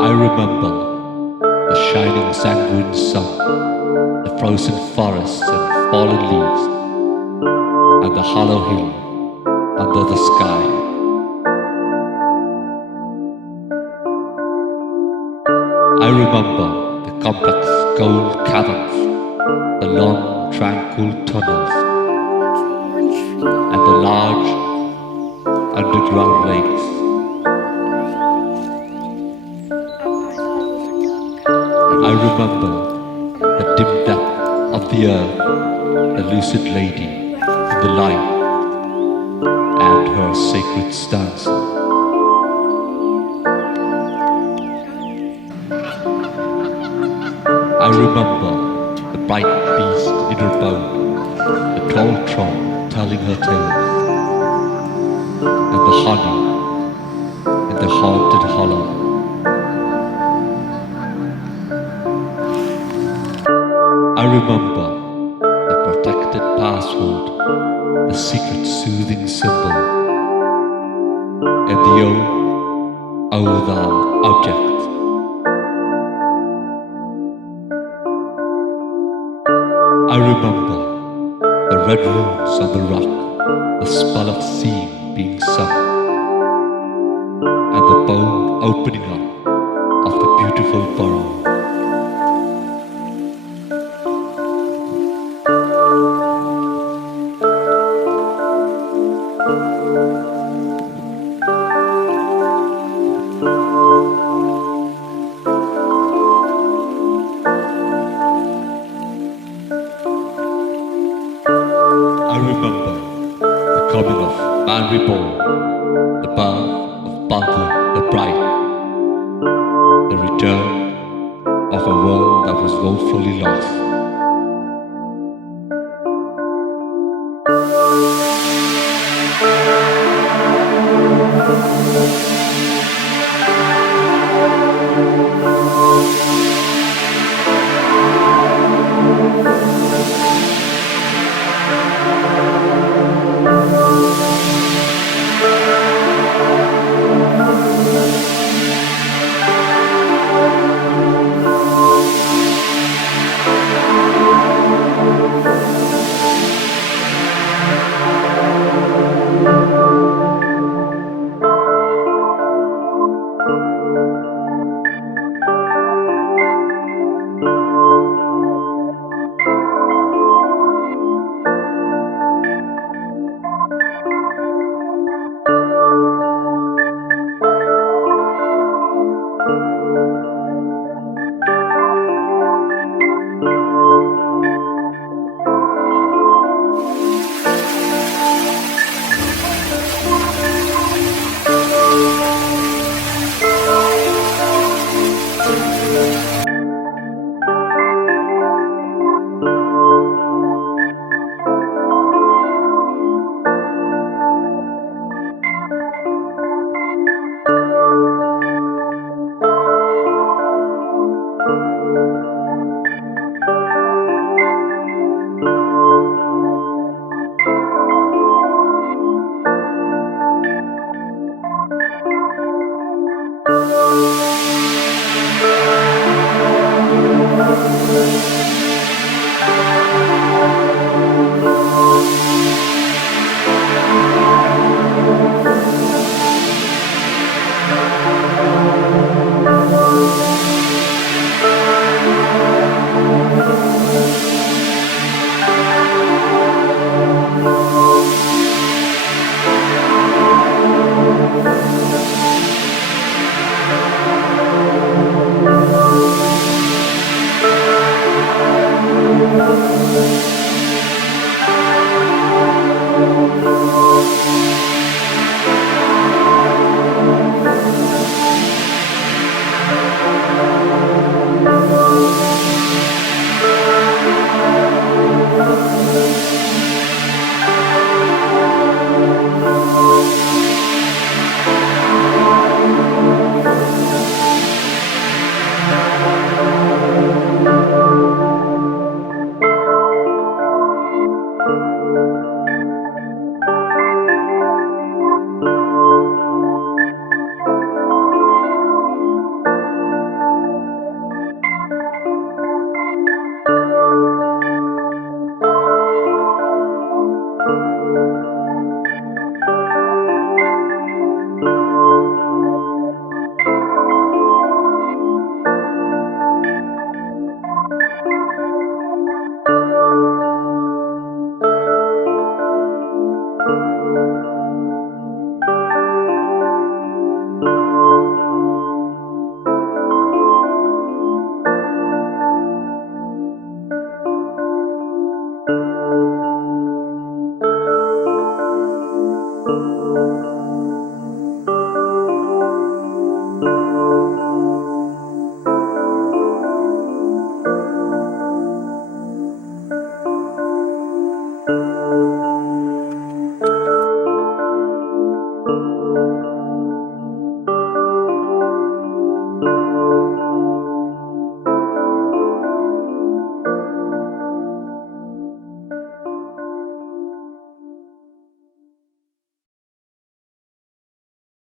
I remember the shining sanguine sun, the frozen forests and fallen leaves, and the hollow hill under the sky. I remember the complex gold caverns, the long tranquil tunnels, and the large underground lakes. I remember the dim depth of the earth, the lucid lady in the light, and her sacred stance. I remember the bright beast in her boat, the tall troll telling her tales, and the honey in the haunted hollow. I remember the protected password, the secret soothing symbol, and the oh thou object. I remember the red runes on the rock, the spell of seeing being sung, and the bow opening up of the beautiful burrow. I remember the coming of Man Reborn, the birth of Baldur the Bright, the return of a world that was woefully lost.